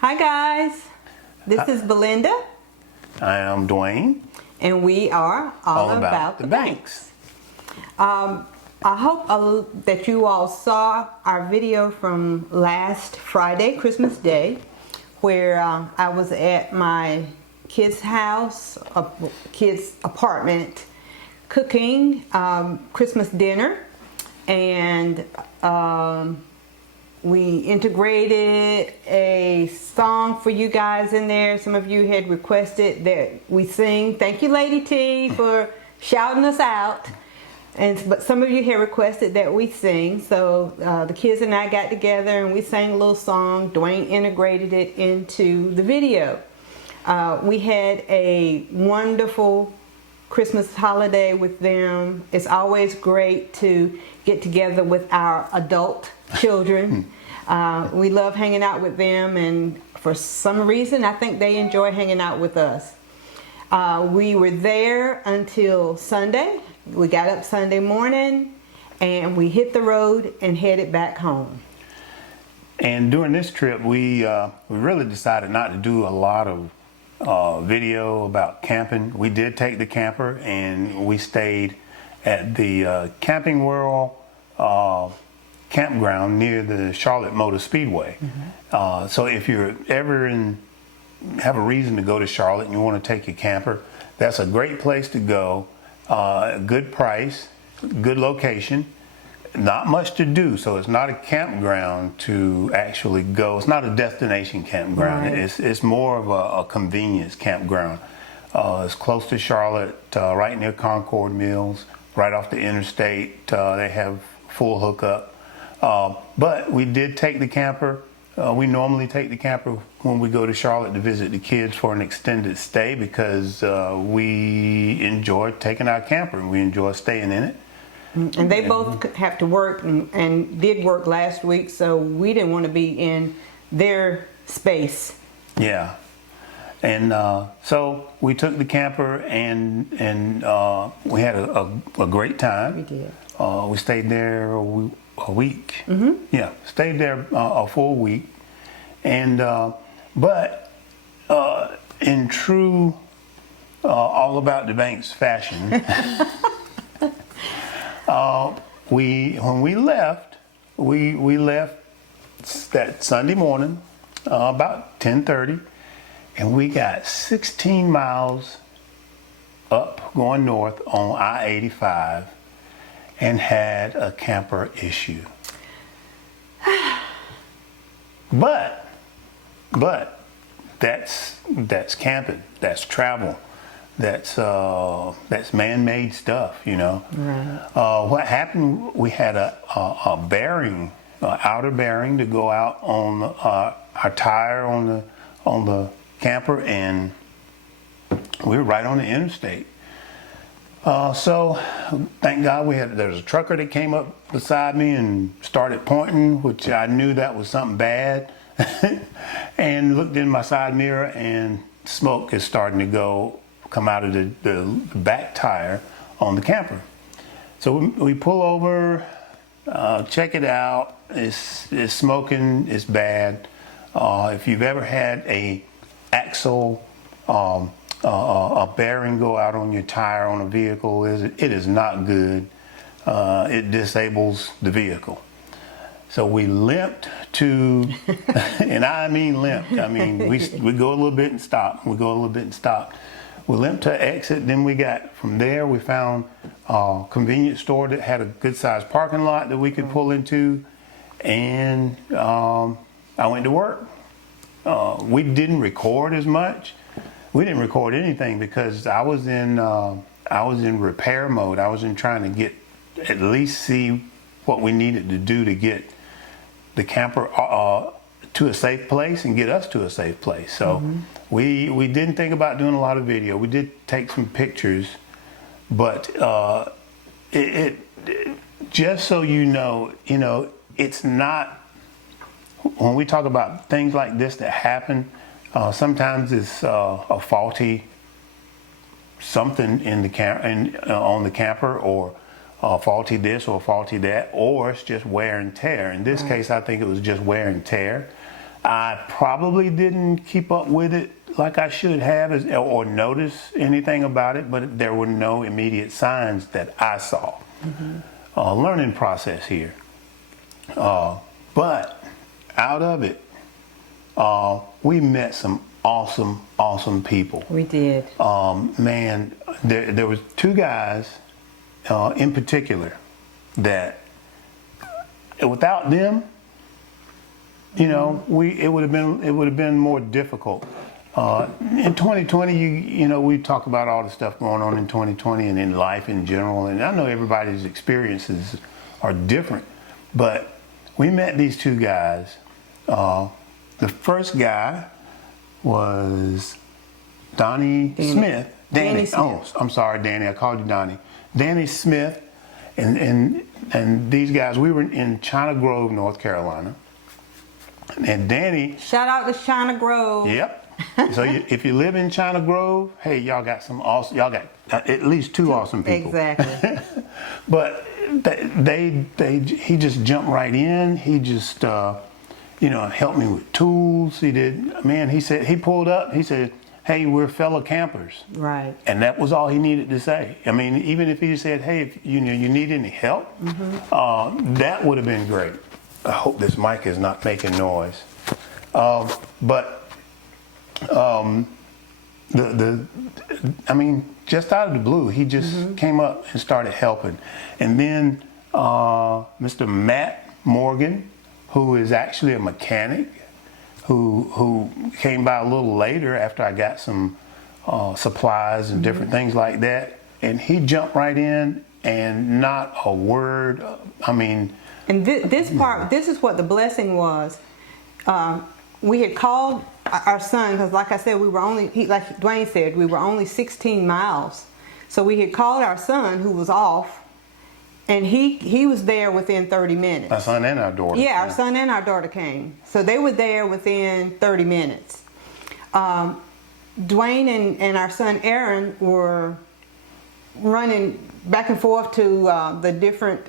Hi guys, this is Belinda. I am Dwayne. And we are all about the banks. I hope that you all saw our video from last Friday, Christmas Day, where I was at my kids' house, kids' apartment, cooking Christmas dinner, and we integrated a song for you guys in there. Some of you had requested that we sing. Thank you, Lady T, for shouting us out. But some of you had requested that we sing. So the kids and I got together and we sang a little song. Dwayne integrated it into the video. We had a wonderful Christmas holiday with them. It's always great to get together with our adult children. We love hanging out with them, and for some reason I think they enjoy hanging out with us. We were there until Sunday. We got up Sunday morning and we hit the road and headed back home. And during this trip we really decided not to do a lot of video about camping. We did take the camper and we stayed at the Camping World campground near the Charlotte Motor Speedway. Mm-hmm. So if you're ever have a reason to go to Charlotte and you want to take your camper, that's a great place to go. Good price, good location, not much to do. So it's not a campground to actually go. It's not a destination campground. Right. It's more of a convenience campground. It's close to Charlotte, right near Concord Mills, right off the interstate. They have full hookup. But we did take the camper. We normally take the camper when we go to Charlotte to visit the kids for an extended stay because we enjoy taking our camper and we enjoy staying in it. And they both have to work and did work last week, so we didn't want to be in their space. Yeah. And so we took the camper and we had a great time. We did. We stayed there a week. Mm-hmm. Yeah, stayed there a full week. And but in true all about the banks fashion, when we left, we left that Sunday morning about 10:30, and we got 16 miles up going north on I-85 and had a camper issue. But that's camping, that's travel, that's man-made stuff, you know. Right. What happened? We had a bearing, outer bearing, to go out on our tire on the camper, and we were right on the interstate. So thank God there's a trucker that came up beside me and started pointing, which I knew that was something bad, and looked in my side mirror and smoke is starting to come out of the back tire on the camper. So we pull over, check it out. It's smoking, it's bad. If you've ever had a axle a bearing go out on your tire on a vehicle, it is not good. It disables the vehicle. So we limped to, and I mean limped. I mean we go a little bit and stop. We go a little bit and stop. We limped to exit. Then from there we found a convenience store that had a good sized parking lot that we could pull into, and I went to work. We didn't record as much. We didn't record anything because I was in repair mode. I was trying to at least see what we needed to do to get the camper to a safe place and get us to a safe place. So we didn't think about doing a lot of video. We did take some pictures, but it just so you know, it's not, when we talk about things like this that happen, sometimes it's a faulty something in on the camper, or faulty this or faulty that, or it's just wear and tear. In this case, I think it was just wear and tear. I probably didn't keep up with it like I should have or notice anything about it, but there were no immediate signs that I saw. Learning process here. But out of it, we met some awesome people. We did. Man, there was two guys in particular that without them, you know, it would have been more difficult. In 2020, you know, we talk about all the stuff going on in 2020 and in life in general, and I know everybody's experiences are different, but we met these two guys. The first guy was Danny Smith. Danny Smith. Oh, I'm sorry, Danny. I called you Donnie. Danny Smith, and these guys. We were in China Grove, North Carolina, and Danny. Shout out to China Grove. Yep. So if you live in China Grove, hey, y'all got some awesome. Y'all got at least two awesome people. Exactly. But he just jumped right in. He just helped me with tools. He did. Man, he pulled up. He said, "Hey, we're fellow campers." Right. And that was all he needed to say. I mean, even if he said, "Hey, if you need any help," that would have been great. I hope this mic is not making noise. Just out of the blue, he just came up and started helping. And then Mr. Matt Morgan, who is actually a mechanic, who came by a little later after I got some supplies and different things like that, and he jumped right in and not a word. And this is what the blessing was. We had called our son, because like I said, like Dwayne said, we were only 16 miles. So we had called our son, who was off, and he was there within 30 minutes. Our son and our daughter. Yeah, our son and our daughter came. So they were there within 30 minutes. Dwayne and our son Aaron were running back and forth to the different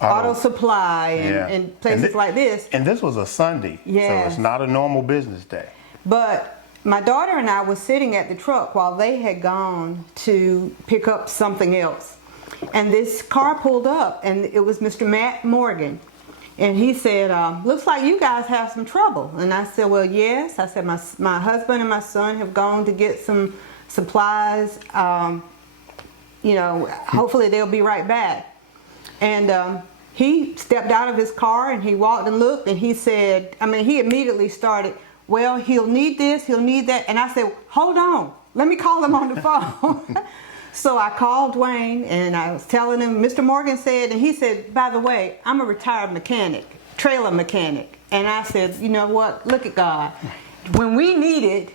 auto supply and places like this. And this was a Sunday, yes. So it's not a normal business day. But my daughter and I were sitting at the truck while they had gone to pick up something else. And this car pulled up, and it was Mr. Matt Morgan. And he said, "Looks like you guys have some trouble." And I said, "Well, yes." I said, my husband and my son have gone to get some supplies. Hopefully they'll be right back. And he stepped out of his car and he walked and looked, and he said, he immediately started, "Well, he'll need this, he'll need that." And I said, "Hold on, let me call him on the phone." So I called Dwayne and I was telling him, Mr. Morgan said, and he said, "By the way, I'm a retired mechanic, trailer mechanic." And I said, "You know what? Look at God. When we needed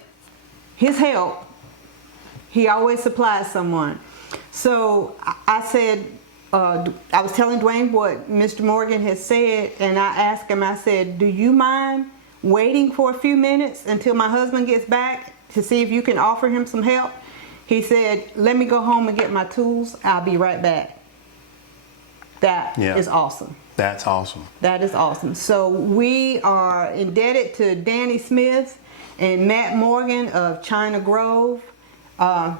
his help, he always supplies someone." So I said, I was telling Dwayne what Mr. Morgan had said, and I asked him, I said, "Do you mind waiting for a few minutes until my husband gets back to see if you can offer him some help?" He said, "Let me go home and get my tools. I'll be right back." That is awesome. That's awesome. That is awesome. So we are indebted to Danny Smith and Matt Morgan of China Grove.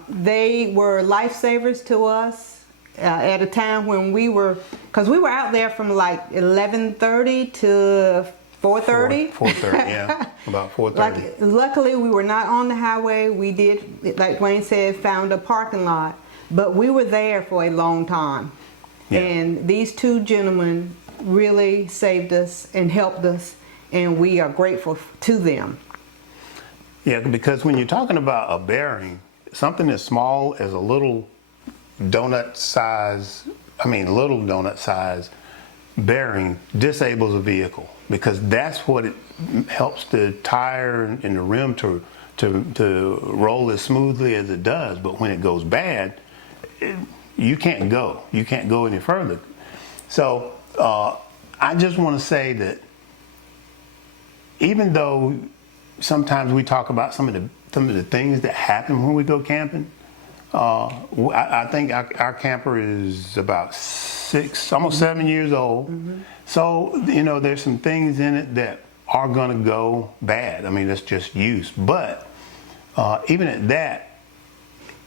They were lifesavers to us at a time when because we were out there from like 11:30 to 4:30. 4:30, yeah, about 4:30. Luckily, we were not on the highway. We did, like Dwayne said, found a parking lot, but we were there for a long time. Yeah. And these two gentlemen really saved us and helped us, and we are grateful to them. Yeah, because when you're talking about a bearing, something as small as a little donut size bearing disables a vehicle, because that's what it helps the tire and the rim to roll as smoothly as it does. But when it goes bad, you can't go any further. So I just want to say that even though sometimes we talk about some of the things that happen when we go camping, I think our camper is about almost 7 years old. Mm-hmm. So there's some things in it that are going to go bad. I mean, that's just use. But even at that,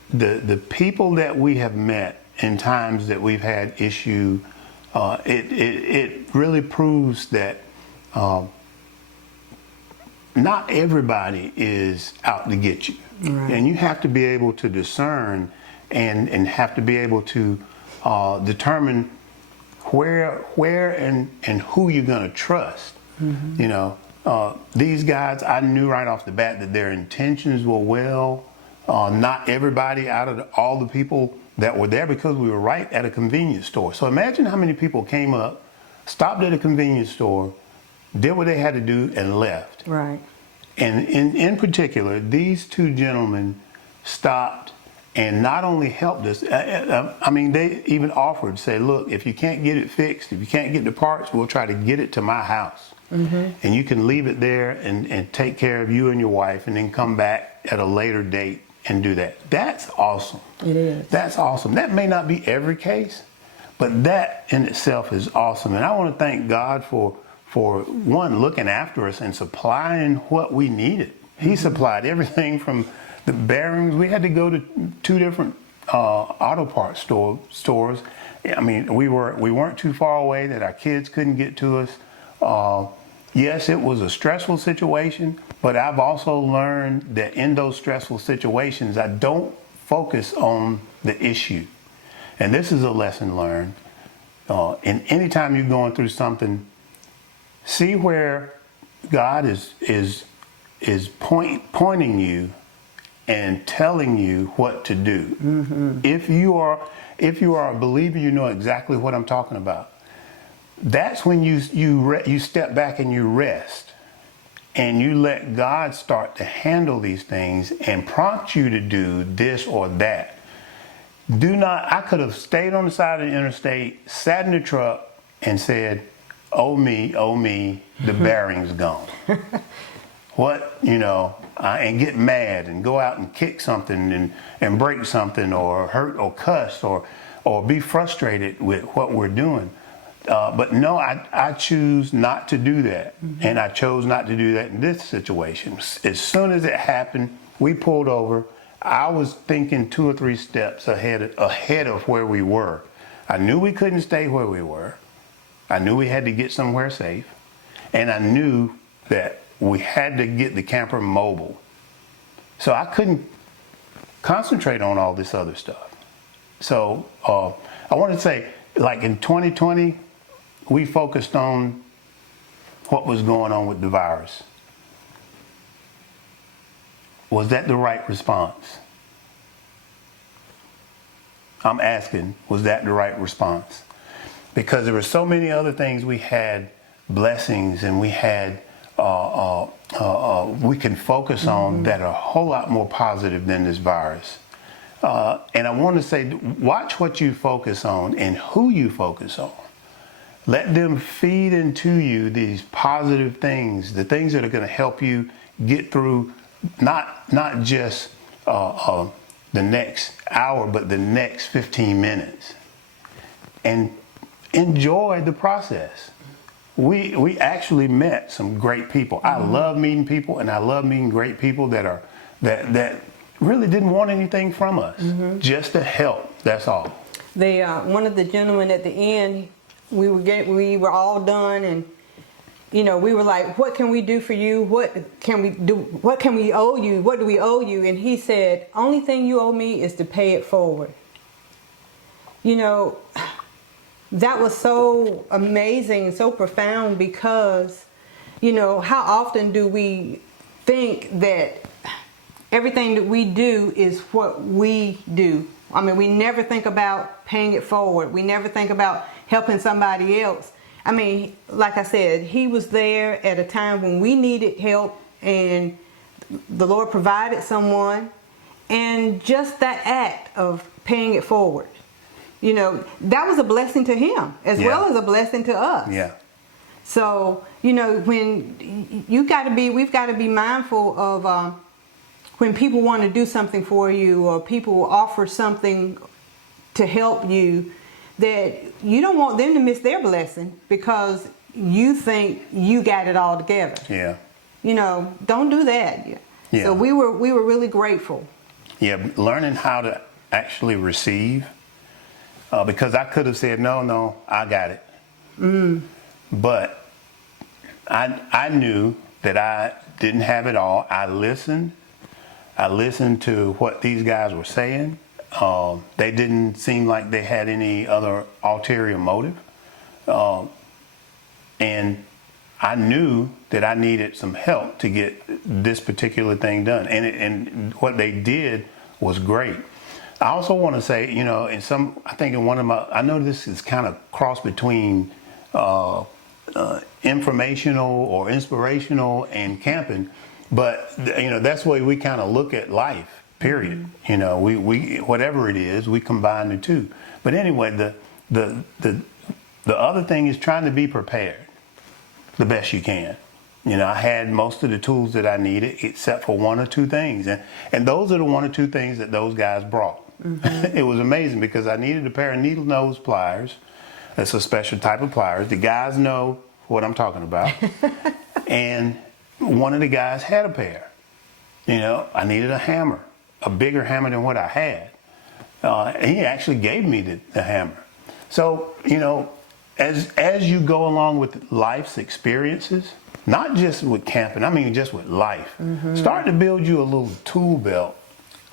the people that we have met in times that we've had issue, it really proves that not everybody is out to get you. Right. And you have to be able to discern and have to be able to determine where and who you're going to trust. Mm-hmm. You know, these guys, I knew right off the bat that their intentions were well. Not everybody out of all the people that were there, because we were right at a convenience store. So imagine how many people came up, stopped at a convenience store, did what they had to do, and left. Right. And in particular, these two gentlemen stopped and not only helped us, I mean, they even offered, say, look, if you can't get it fixed, if you can't get the parts, we'll try to get it to my house. Mm-hmm. And you can leave it there and take care of you and your wife, and then come back at a later date and do that. That's awesome. It is. That's awesome. That may not be every case, but that in itself is awesome. And I want to thank God for one, looking after us and supplying what we needed. He supplied everything from the bearings. We had to go to 2 different auto parts stores. I mean, we weren't too far away that our kids couldn't get to us. Yes, it was a stressful situation, but I've also learned that in those stressful situations, I don't focus on the issue. And this is a lesson learned. And anytime you're going through something, see where God is pointing you and telling you what to do. Mm-hmm. If you are a believer, you know exactly what I'm talking about. That's when you step back and you rest, and you let God start to handle these things and prompt you to do this or that. I could have stayed on the side of the interstate, sat in the truck, and said, oh me, the bearing's gone. What, and get mad and go out and kick something and break something, or hurt or cuss or be frustrated with what we're doing. But no, I choose not to do that. Mm-hmm. And I chose not to do that in this situation. As soon as it happened, we pulled over. I was thinking 2 or 3 steps ahead of where we were. I knew we couldn't stay where we were. I knew we had to get somewhere safe. And I knew that we had to get the camper mobile. So I couldn't concentrate on all this other stuff. So I want to say, like in 2020, we focused on what was going on with the virus. Was that the right response? I'm asking, was that the right response? Because there were so many other things we had, blessings, and we had we can focus on that are a whole lot more positive than this virus. And I want to say, watch what you focus on and who you focus on. Let them feed into you these positive things, the things that are going to help you get through not just the next hour, but the next 15 minutes. And enjoy the process. We actually met some great people. I love meeting people, and I love meeting great people that really didn't want anything from us, just to help. That's all. One of the gentlemen at the end, we were all done, and we were like, "What can we do for you? What can we do? What can we owe you? What do we owe you?" And he said, "Only thing you owe me is to pay it forward." That was so amazing, so profound, because, how often do we think that everything that we do is what we do? I mean, we never think about paying it forward. We never think about helping somebody else. I mean, like I said, he was there at a time when we needed help, and the Lord provided someone, and just that act of paying it forward. That was a blessing to him as well as a blessing to us. Yeah. So, when we've got to be mindful of when people want to do something for you, or people offer something to help you, that you don't want them to miss their blessing, because you think you got it all together. Yeah. You know, don't do that. Yeah. So we were really grateful. Yeah, learning how to actually receive, because I could have said, no, I got it. But I knew that I didn't have it all. I listened to what these guys were saying. They didn't seem like they had any other ulterior motive. And I knew that I needed some help to get this particular thing done. And what they did was great. I also want to say, you know, I think in one of my, I know this is kind of cross between informational or inspirational and camping, but you know, that's the way we kind of look at life, period. You know, we whatever it is, we combine the two. But anyway, the other thing is trying to be prepared the best you can. You know, I had most of the tools that I needed except for one or two things. And those are the one or two things that those guys brought. It was amazing because I needed a pair of needle nose pliers. That's a special type of pliers. The guys know what I'm talking about. And one of the guys had a pair. You know, I needed a hammer, a bigger hammer than what I had. And he actually gave me the hammer. So, you know, as you go along with life's experiences, not just with camping, I mean just with life, start to build you a little tool belt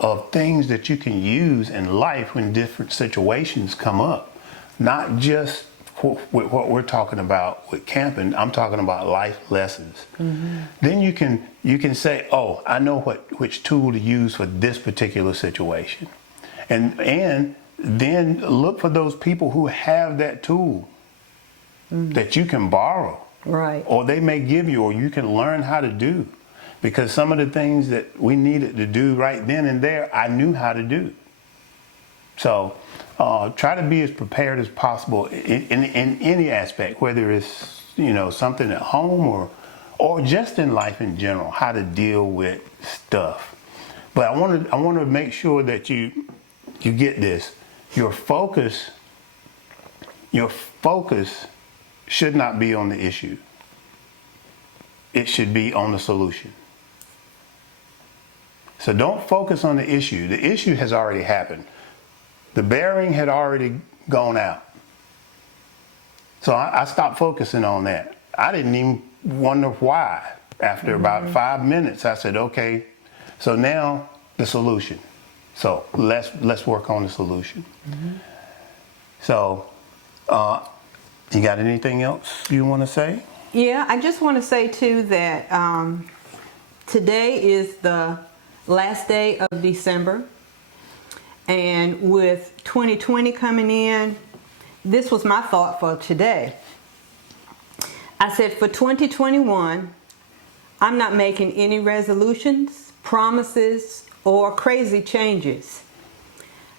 of things that you can use in life when different situations come up. Not just with what we're talking about with camping, I'm talking about life lessons. Then you can say, oh, I know which tool to use for this particular situation. And then look for those people who have that tool that you can borrow. Right. Or they may give you, or you can learn how to do. Because some of the things that we needed to do right then and there, I knew how to do. So try to be as prepared as possible in any aspect, whether it's, you know, something at home or just in life in general, how to deal with stuff. But I want to make sure that you get this. Your focus should not be on the issue. It should be on the solution. So don't focus on the issue. The issue has already happened. The bearing had already gone out. So I stopped focusing on that. I didn't even wonder why. After about 5 minutes, I said, okay, so now the solution. So let's work on the solution. So you got anything else you want to say? Yeah, I just want to say too that today is the last day of December, and with 2020 coming in, this was my thought for today. I said for 2021, I'm not making any resolutions, promises, or crazy changes.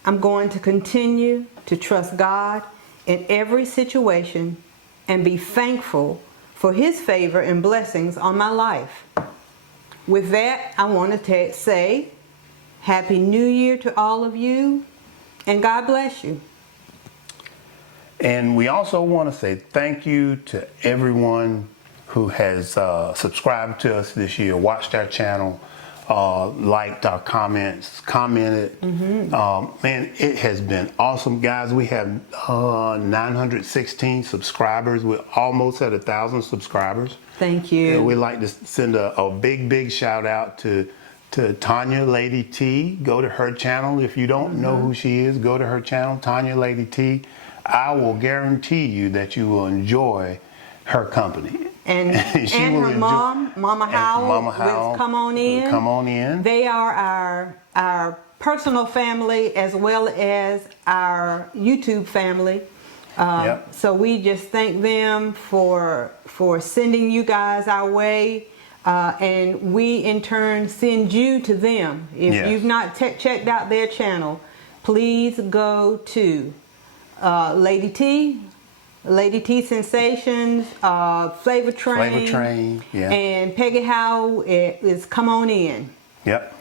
I'm going to continue to trust God in every situation and be thankful for His favor and blessings on my life. With that, I want to say Happy New Year to all of you, and God bless you. And we also want to say thank you to everyone who has subscribed to us this year, watched our channel, liked our comments, commented. Man, it has been awesome, guys. We have 916 subscribers. We're almost at 1,000 subscribers. Thank you. And we'd like to send a big shout out to Tanya Lady T. Go to her channel. If you don't know who she is, go to her channel, Tanya Lady T. I will guarantee you that you will enjoy her company. And her mom, Mama Howell, with Come On In. Come On In. They are our personal family as well as our YouTube family. So we just thank them for sending you guys our way. And we in turn send you to them. If you've not checked out their channel, please go to Lady T Sensations, Flavor Train, and Peggy Howell is Come On In. Yep.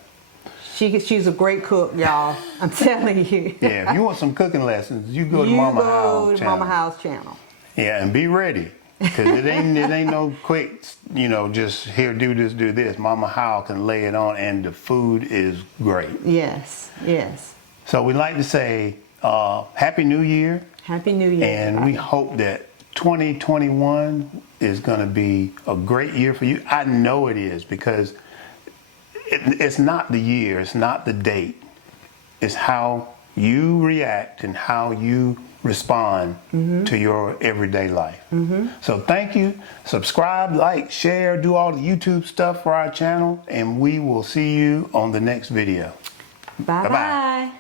She's a great cook, y'all. I'm telling you. Yeah, if you want some cooking lessons, you go to Mama Howell's channel. Mama Howell's channel. Yeah, and be ready. Because it ain't no quick, just here, do this. Mama How can lay it on, and the food is great. Yes, yes. So we'd like to say Happy New Year. Happy New Year. And we hope that 2021 is going to be a great year for you. I know it is, because it's not the year, it's not the date. It's how you react and how you respond to your everyday life. So thank you. Subscribe, like, share, do all the YouTube stuff for our channel, and we will see you on the next video. Bye-bye.